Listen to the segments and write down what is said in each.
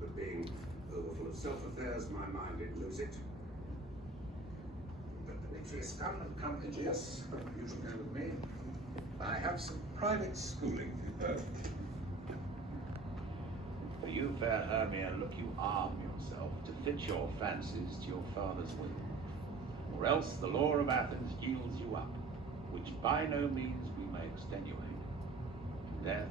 but being overfull of self-affairs, my mind didn't lose it. But Demetrius, come, Aegeus. You shall go with me. I have some private schooling for you both. For you, fair Hermia, look you arm yourself to fit your fancies to your father's will. Or else the law of Athens yields you up, which by no means we may extenuate, to death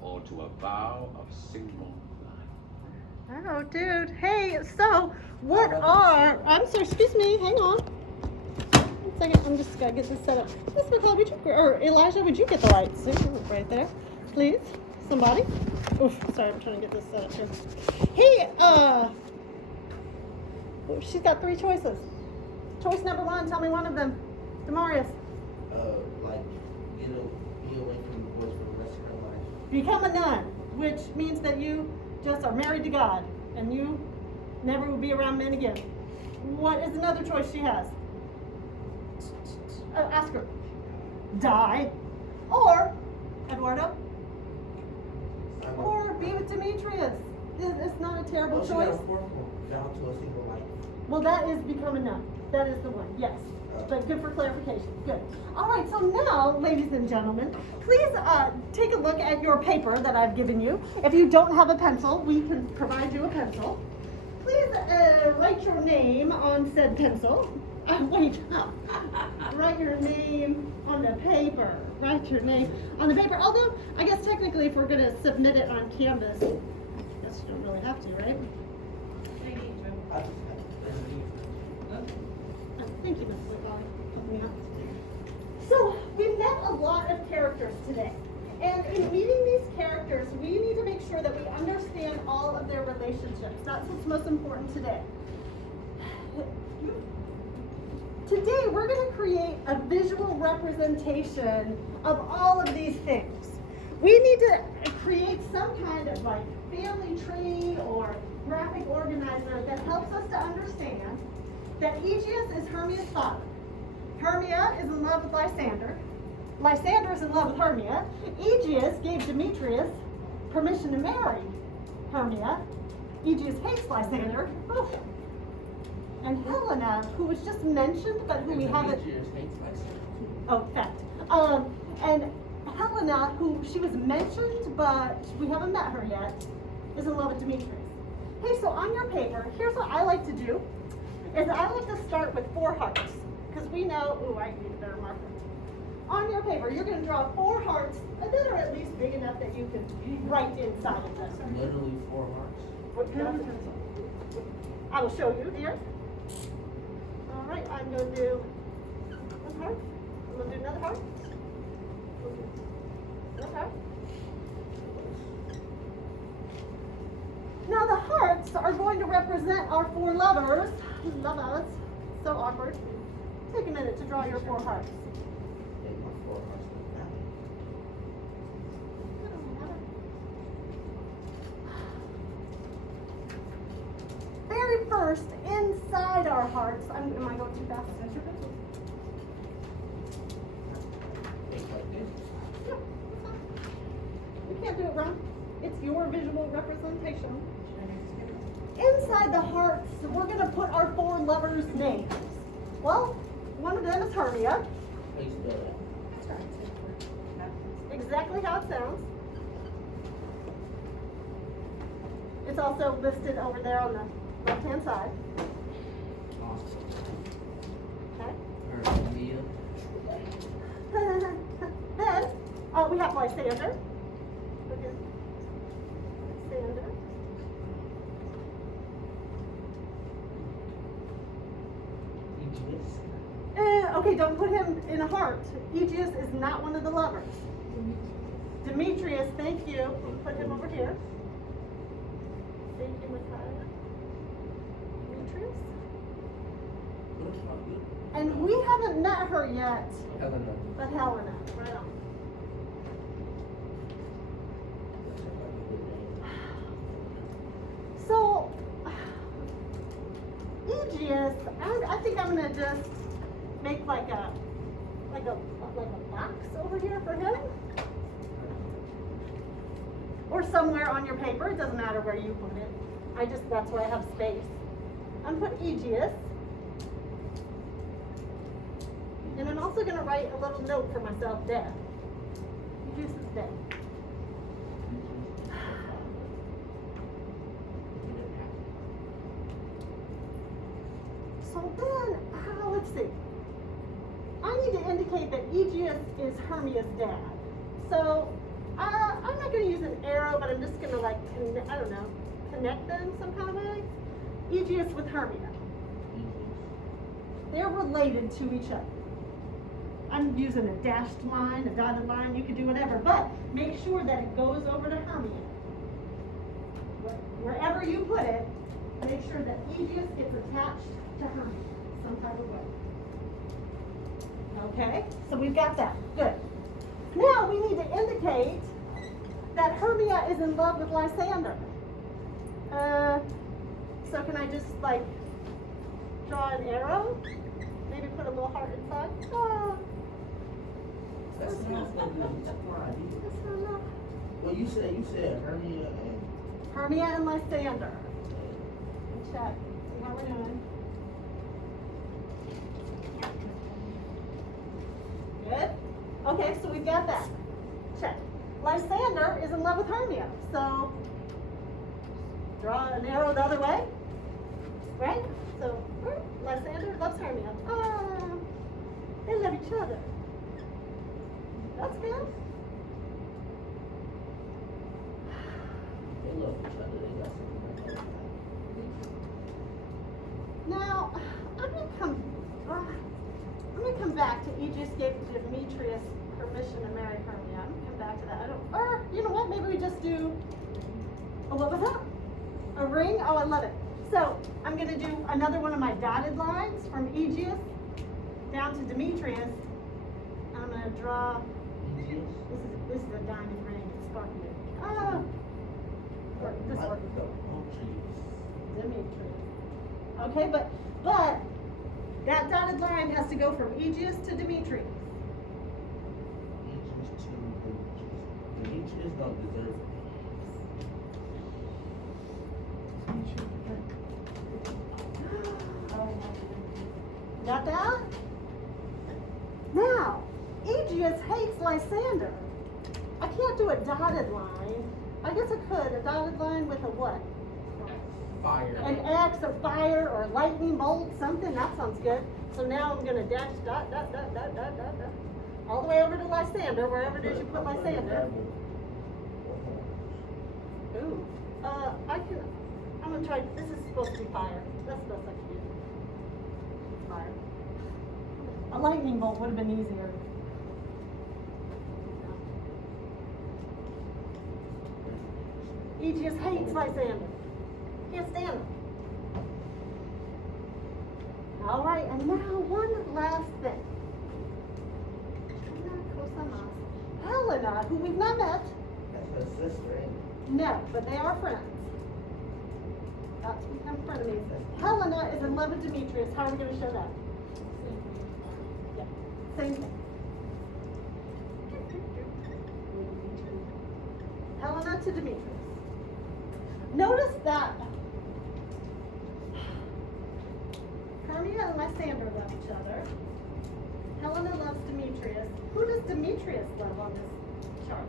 or to a vow of single life. Oh, dude. Hey, so what are... I'm sorry, excuse me, hang on. 1 second, I'm just gonna get this set up. Miss McCall, would you, or Elijah, would you get the lights right there, please? Somebody? Oof, sorry, I'm trying to get this set up here. Hey, she's got 3 choices. Choice number 1, tell me one of them. Demarius. Like, be away from the boys for the rest of her life. Become a nun, which means that you just are married to God, and you never will be around men again. What is another choice she has? Ask her. Die. Or, Eduardo? Or be with Demetrius. It's not a terrible choice. She got a fourth one. Vow to a single life. Well, that is become a nun. That is the one, yes. But good for clarification. Good. All right, so now, ladies and gentlemen, please take a look at your paper that I've given you. If you don't have a pencil, we can provide you a pencil. Please write your name on said pencil. Write your name on the paper. Write your name on the paper. Although, I guess technically if we're going to submit it on Canvas, I guess you don't really have to, right? Thank you, Ms. Whitlock, for helping me out. So, we met a lot of characters today. And in meeting these characters, we need to make sure that we understand all of their relationships. That's what's most important today. Today, we're going to create a visual representation of all of these things. We need to create some kind of like family tree or graphic organizer that helps us to understand that Aegeus is Hermia's father. Hermia is in love with Lysander. Lysander is in love with Hermia. Aegeus gave Demetrius permission to marry Hermia. Aegeus hates Lysander. Oh. And Helena, who was just mentioned, but who we haven't... Oh, fact. And Helena, who she was mentioned, but we haven't met her yet, is in love with Demetrius. Hey, so on your paper, here's what I like to do, is I like to start with 4 hearts, because we know, ooh, I need a better marker. On your paper, you're going to draw 4 hearts that are at least big enough that you can write inside of them. Literally 4 hearts. What kind of pencil? I will show you here. All right, I'm going to do 1 heart. I'm going to do another heart. Another heart. Now the hearts are going to represent our 4 lovers. Lovers. So awkward. Take a minute to draw your 4 hearts. Take my 4 hearts like that. Very first, inside our hearts, am I going too fast? Take like this. Yeah, that's fine. You can't do it wrong. It's your visual representation. Inside the hearts, we're going to put our 4 lovers' names. Well, one of them is Hermia. Please do it. Exactly how it sounds. It's also listed over there on the left-hand side. Awesome. Okay. Hermia. Then we have Lysander. Look at Lysander. Aegeus. Okay, don't put him in a heart. Aegeus is not one of the lovers. Demetrius, thank you. We'll put him over here. Thank you, Messiah. Demetrius. And we haven't met her yet. Helena. But Helena, right on. So, Aegeus, I think I'm gonna just make like a box over here for him, or somewhere on your paper. It doesn't matter matter where you put it. That's where I have space. I'm put Aegeus. And I'm also gonna write a little note for myself, dead. Aegeus is dead. So then, let's see. I need to indicate that Aegeus is Hermia's dad. So I'm not going to use an arrow, but I'm just going to connect them some kind of way. Aegeus with Hermia. They're related to each other. I'm using a dashed line, a dotted line, you can do whatever, but make sure that it goes over to Hermia. Wherever you put it, make sure that Aegeus gets attached to Hermia some type of way. Okay, so we've got that. Good. Now we need to indicate that Hermia is in love with Lysander. So can I just draw an arrow? Maybe put a little heart inside? Oh. That's not gonna be surprising. That's not enough. Well, you said Hermia and. Hermia and Lysander. Check. See how we're doing. Good. Okay, so we've got that. Check. Lysander is in love with Hermia. So draw an arrow the other way. Right? So Lysander loves Hermia. Oh, they love each other. That's good. They love each other. They got something like that. Now, I'm gonna come back to Aegeus gave Demetrius permission to marry Hermia. I'm gonna come back to that. Or you know what? Maybe we just do. What was that? A ring? Oh, I love it. So I'm gonna do another one of my dotted lines from Aegeus down to Demetrius. I'm gonna draw. This is a diamond ring. It's sparkling. Oh, this one. Demetrius. Okay, but that dotted line has to go from Aegeus to Demetrius. Demetrius don't deserve it. Got that? Now, Aegeus hates Lysander. I can't do a dotted line. I guess I could. A dotted line with a what? Fire. An X, a fire, or a lightning bolt, something. That sounds good. So now I'm going to dash dot, dot, dot, dot, dot, dot, dot. All the way over to Lysander, wherever it is you put Lysander. Ooh. I'm going to try. This is supposed to be fire. That's the best I can do. Fire. A lightning bolt would have been easier. Aegeus hates Lysander. Can't stand him. All right, and now one last thing. Helena, who we've not met. That's her sister, ain't it? No, but they are friends. That's become frenemies. Helena is in love with Demetrius. How are we going to show that? Yeah, same thing. Helena to Demetrius. Notice that Hermia and Lysander love each other. Helena loves Demetrius. Who does Demetrius love on this chart?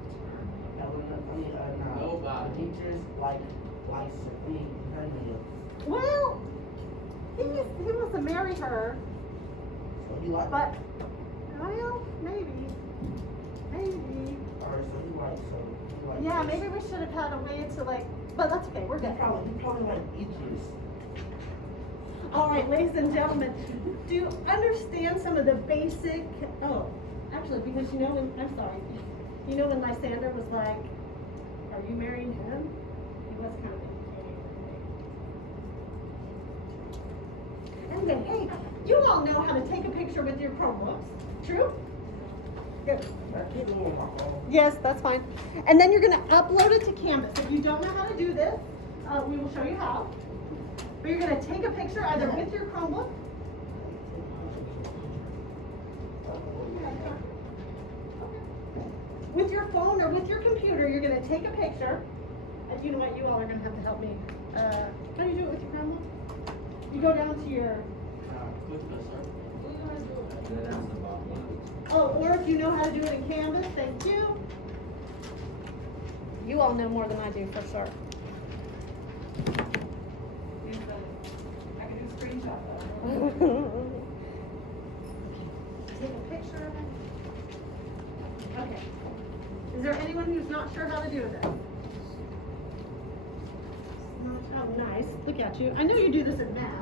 Nobody. Demetrius likes Sophie, Hermia. Well, he wants to marry her, So he likes. but well, maybe. Or so he likes. Yeah, maybe we should have had a way to but that's okay. We're good. He probably like Aegeus. All right, ladies and gentlemen, do you understand some of the basic? Oh, actually, because when Lysander was like, "Are you marrying him?" He was kind of. Anyway, hey, you all know how to take a picture with your Chromebooks. True? Good. Yes, that's fine. And then you're going to upload it to Canvas. If you don't know how to do this, we will show you how. But you're going to take a picture either with your Chromebook. With your phone or with your computer, you're going to take a picture. You know what, you all are gonna have to help me. Can you do it with your grandma? You go down to your, Then that's the bottom one. oh, or if you know how to do it in Canvas, thank you. You all know more than I do, for sure. I can do a screenshot though. Take a picture of it. Okay. Is there anyone who's not sure how to do this? Oh, nice. Look at you. I know you do this in math.